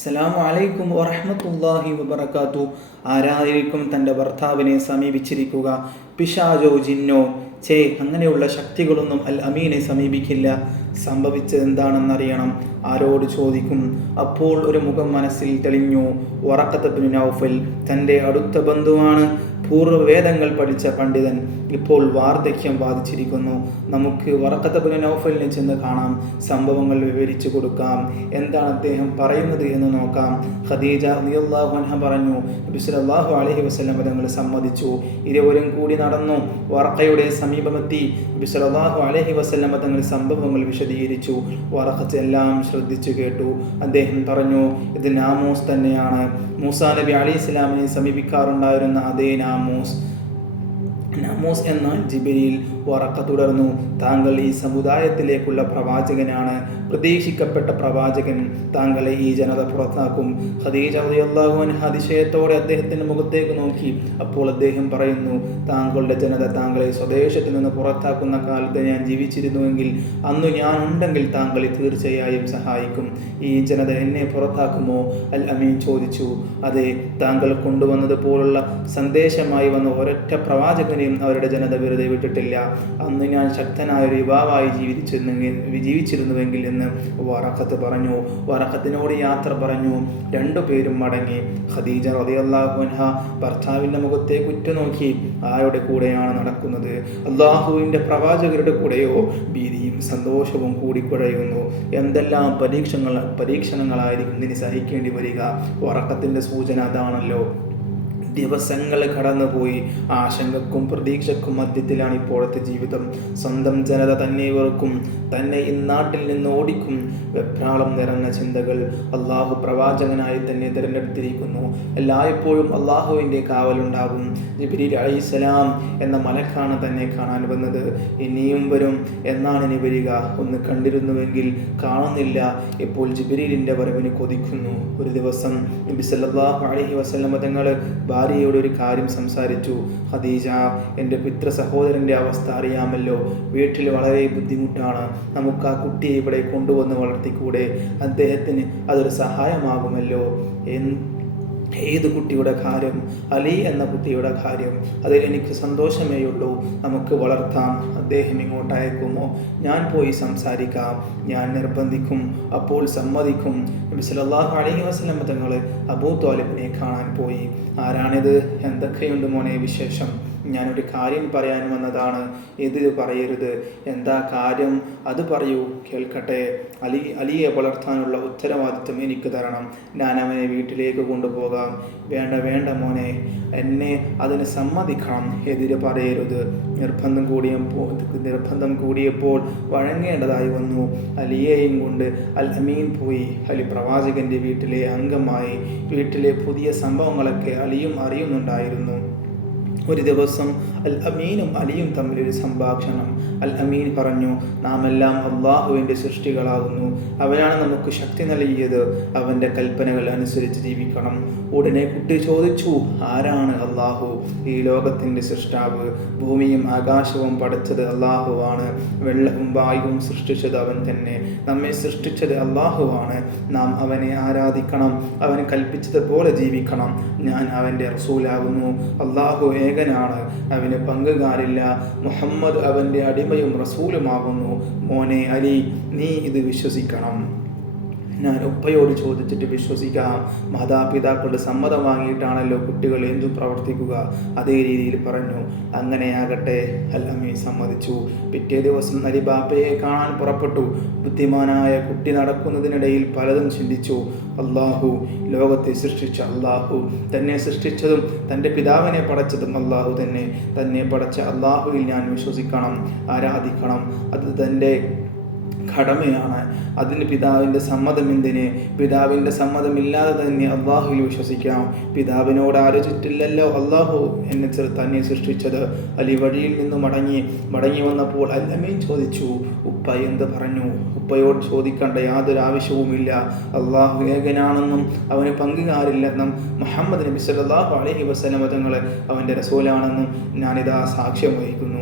അസ്സലാമു അലൈക്കും വറഹ്മത്തുള്ളാഹി വബറകാതുഹു. ആരായിരിക്കും തൻ്റെ ഭർത്താവിനെ സമീപിച്ചിരിക്കുക? പിശാചോ ജിന്നോ? അങ്ങനെയുള്ള ശക്തികളൊന്നും അൽ അമീനെ സമീപിക്കില്ല. സംഭവിച്ചത് എന്താണെന്നറിയണം. ആരോട് ചോദിക്കും? അപ്പോൾ ഒരു മുഖം മനസ്സിൽ തെളിഞ്ഞു. വറഖത്ത് ഇബ്നു നൗഫൽ, തൻ്റെ അടുത്ത ബന്ധുവാണ്, പൂർവ്വവേദങ്ങൾ പഠിച്ച പണ്ഡിതൻ. ഇപ്പോൾ വാർദ്ധക്യം ബാധിച്ചിരിക്കുന്നു. നമുക്ക് വറഖത്ത് ഇബ്നു നൗഫലിനെ ചെന്ന് കാണാം, സംഭവങ്ങൾ വിവരിച്ചു കൊടുക്കാം, എന്താണ് അദ്ദേഹം പറയുന്നത് എന്ന് നോക്കാം. ഖദീജ റളിയല്ലാഹു അൻഹ പറഞ്ഞു, നബി സല്ലല്ലാഹു അലൈഹി വസല്ലം തങ്ങൾ സമ്മതിച്ചു. ഇരുവരും കൂടി നടന്നു. വറഖയുടെ സമീപമെത്തി. നബി സല്ലല്ലാഹു അലൈഹി വസല്ലം തങ്ങൾ സംഭവങ്ങൾ വിശദീകരിച്ചു. വറഖത്ത് എല്ലാം ശ്രദ്ധിച്ചു കേട്ടു. അദ്ദേഹം പറഞ്ഞു, ഇത് നാമൂസ് തന്നെയാണ്. മൂസാ നബി അലൈഹിസ്സലാമിനെ സമീപിക്കാറുണ്ടായിരുന്ന അതേ നാമൂസ് എന്നാൽ ജിബ്രീൽ. വറഖ തുടർന്നു, താങ്കൾ ഈ സമുദായത്തിലേക്കുള്ള പ്രവാചകനാണ്, പ്രതീക്ഷിക്കപ്പെട്ട പ്രവാചകൻ. താങ്കളെ ഈ ജനത പുറത്താക്കും. ഖദീജ റളിയല്ലാഹു അൻഹ അതിശയത്തോടെ അദ്ദേഹത്തിൻ്റെ മുഖത്തേക്ക് നോക്കി. അപ്പോൾ അദ്ദേഹം പറയുന്നു, താങ്കളുടെ ജനത താങ്കളെ സ്വദേശത്ത് നിന്ന് പുറത്താക്കുന്ന കാലത്ത് ഞാൻ ജീവിച്ചിരുന്നുവെങ്കിൽ, അന്ന് ഞാൻ ഉണ്ടെങ്കിൽ താങ്കളെ തീർച്ചയായും സഹായിക്കും. ഈ ജനത എന്നെ പുറത്താക്കുമോ? അൽ അമീൻ ചോദിച്ചു. അതെ, താങ്കൾ കൊണ്ടുവന്നതുപോലുള്ള സന്ദേശമായി വന്ന ഒരൊറ്റ പ്രവാചകനെയും അവരുടെ ജനത വെറുതെ വിട്ടിട്ടില്ല. അന്ന് ഞാൻ ശക്തനായ ഒരു യുവാവായി ജീവിച്ചിരുന്നുവെങ്കിൽ എന്ന് വറഖത്ത് പറഞ്ഞു. വറഖത്തിനോട് യാത്ര പറഞ്ഞു. രണ്ടുപേരും മടങ്ങി. ഖദീജ റളിയല്ലാഹു അൻഹ ഭർത്താവിൻ്റെ മുഖത്തേക്ക് ഉറ്റുനോക്കി. ആരുടെ കൂടെയാണ് നടക്കുന്നത്? അള്ളാഹുവിൻ്റെ പ്രവാചകരുടെ കൂടെയോ? ഭീതിയും സന്തോഷവും കൂടിക്കുഴയുന്നു. എന്തെല്ലാം പരീക്ഷണങ്ങളായിരിക്കും ഇതിന് സഹിക്കേണ്ടി വരിക? വറഖത്തിൻ്റെ സൂചന അതാണല്ലോ. ദിവസങ്ങൾ കടന്നുപോയി. ആശങ്കക്കും പ്രതീക്ഷക്കും മധ്യത്തിലാണ് ഇപ്പോഴത്തെ ജീവിതം. സ്വന്തം ജനത തന്നെ വെറുക്കും, തന്നെ ഇന്നാട്ടിൽ നിന്ന് ഓടിക്കും. വെപ്രാളം നിറഞ്ഞ ചിന്തകൾ. അള്ളാഹു പ്രവാചകനായി തന്നെ തിരഞ്ഞെടുത്തിരിക്കുന്നു. എല്ലായ്പ്പോഴും അള്ളാഹുവിൻ്റെ കാവലുണ്ടാകും. ജിബ്രീൽ അലൈഹിസ്സലാം എന്ന മലക്കാണ് തന്നെ കാണാൻ വന്നത്. ഇനിയും വരും. എന്നാണ് ഇനി വരിക? ഒന്ന് കണ്ടിരുന്നുവെങ്കിൽ. കാണുന്നില്ല. ഇപ്പോൾ ജിബ്രീലിൻ്റെ വരവിന് കൊതിക്കുന്നു. ഒരു ദിവസം നബി സല്ലല്ലാഹു അലൈഹി വസല്ലം തങ്ങൾ ഭാര്യയോട് ഒരു കാര്യം സംസാരിച്ചു. ഖദീജ, എൻ്റെ പിതൃ സഹോദരൻ്റെ അവസ്ഥ അറിയാമല്ലോ. വീട്ടിൽ വളരെ ബുദ്ധിമുട്ടാണ്. നമുക്ക് ആ കുട്ടിയെ ഇവിടെ കൊണ്ടുവന്ന് വളർത്തിക്കൂടെ? അദ്ദേഹത്തിന് അതൊരു സഹായമാകുമല്ലോ. ഏത് കുട്ടിയുടെ കാര്യം? അലി എന്ന കുട്ടിയുടെ കാര്യം. അതിൽ എനിക്ക് സന്തോഷമേയുള്ളൂ. നമുക്ക് വളർത്താം. അദ്ദേഹം ഇങ്ങോട്ട് അയക്കുമോ? ഞാൻ പോയി സംസാരിക്കാം. ഞാൻ നിർബന്ധിക്കും. അപ്പോൾ സമ്മതിക്കും. നബി സല്ലല്ലാഹു അലൈഹി വസല്ലം തങ്ങൾ അബൂ ത്വാലിബിനെ കാണാൻ പോയി. ആരാണിത്? എന്തൊക്കെയുണ്ട് മോനെ വിശേഷം? ഞാനൊരു കാര്യം പറയാൻ വന്നതാണ്. എതിര് പറയരുത്. എന്താ കാര്യം? അത് പറയൂ, കേൾക്കട്ടെ. അലിയെ വളർത്താനുള്ള ഉത്തരവാദിത്വം എനിക്ക് തരണം. ഞാൻ അവനെ വീട്ടിലേക്ക് കൊണ്ടുപോകാം. വേണ്ട മോനെ, എന്നെ അതിന് സമ്മതിക്കണം. എതിര് പറയരുത്. നിർബന്ധം കൂടിയപ്പോൾ വഴങ്ങേണ്ടതായി വന്നു. അലിയെയും കൊണ്ട് അൽ അമീൻ പോയി. അലി പ്രവാചകന്റെ വീട്ടിലെ അംഗമായി. വീട്ടിലെ പുതിയ സംഭവങ്ങളൊക്കെ അലിയും അറിയുന്നുണ്ടായിരുന്നു. ഒരു ദിവസം അൽ അമീനും അലിയും തമ്മിലൊരു സംഭാഷണം. അൽ അമീൻ പറഞ്ഞു, നാം എല്ലാം അള്ളാഹുവിൻ്റെ സൃഷ്ടികളാകുന്നു. അവനാണ് നമുക്ക് ശക്തി നൽകിയത്. അവൻ്റെ കൽപ്പനകൾ അനുസരിച്ച് ജീവിക്കണം. ഉടനെ കുട്ടി ചോദിച്ചു, ആരാണ് അള്ളാഹു? ഈ ലോകത്തിൻ്റെ സൃഷ്ടാവ്. ഭൂമിയും ആകാശവും പടച്ചത് അള്ളാഹുവാണ്. വെള്ളവും വായുവും സൃഷ്ടിച്ചത് അവൻ തന്നെ. നമ്മെ സൃഷ്ടിച്ചത് അള്ളാഹുവാണ്. നാം അവനെ ആരാധിക്കണം. അവൻ കൽപ്പിച്ചതുപോലെ ജീവിക്കണം. ഞാൻ അവൻ്റെ റസൂലാകുന്നു. അള്ളാഹു ഏകനാണ്, അവന് പങ്കുകാരില്ല. മുഹമ്മദ് അവൻ്റെ അടിമയും റസൂലുമാകുന്നു. മോനെ അലി, നീ ഇത് വിശ്വസിക്കണം. ഞാൻ ഉപ്പയോട് ചോദിച്ചിട്ട് വിശ്വസിക്കാം. മാതാപിതാക്കളുടെ സമ്മതം വാങ്ങിയിട്ടാണല്ലോ കുട്ടികൾ എന്തും പ്രവർത്തിക്കുക. അതേ രീതിയിൽ പറഞ്ഞു. അങ്ങനെയാകട്ടെ. അൽ അമീൻ സമ്മതിച്ചു. പിറ്റേ ദിവസം അലി ബാപ്പയെ കാണാൻ പുറപ്പെട്ടു. ബുദ്ധിമാനായ കുട്ടി നടക്കുന്നതിനിടയിൽ പലതും ചിന്തിച്ചു. അള്ളാഹു, ലോകത്തെ സൃഷ്ടിച്ച അള്ളാഹു, തന്നെ സൃഷ്ടിച്ചതും തൻ്റെ പിതാവിനെ പടച്ചതും അള്ളാഹു തന്നെ. തന്നെ പടച്ച അള്ളാഹുവിൽ ഞാൻ വിശ്വസിക്കണം, ആരാധിക്കണം. അത് തൻ്റെ കടമയാണ്. അതിന് പിതാവിൻ്റെ സമ്മതം എന്തിന്? പിതാവിൻ്റെ സമ്മതമില്ലാതെ തന്നെ അള്ളാഹുവിൽ വിശ്വസിക്കാം. പിതാവിനോട് ആലോചിച്ചിട്ടില്ലല്ലോ അള്ളാഹു എന്നെ തന്നെ സൃഷ്ടിച്ചത്. അലി വഴിയിൽ നിന്ന് മടങ്ങി വന്നപ്പോൾ അൽ അമീൻ ചോദിച്ചു, ഉപ്പ എന്ത് പറഞ്ഞു? ഉപ്പയോട് ചോദിക്കേണ്ട യാതൊരു ആവശ്യവുമില്ല. അള്ളാഹു ഏകനാണെന്നും അവന് പങ്കുകാരില്ലെന്നും മുഹമ്മദ് നബി സല്ലല്ലാഹു അലൈഹി വസല്ലം തങ്ങൾ അവൻ്റെ റസൂലാണെന്നും ഞാനിതാ സാക്ഷ്യം വഹിക്കുന്നു.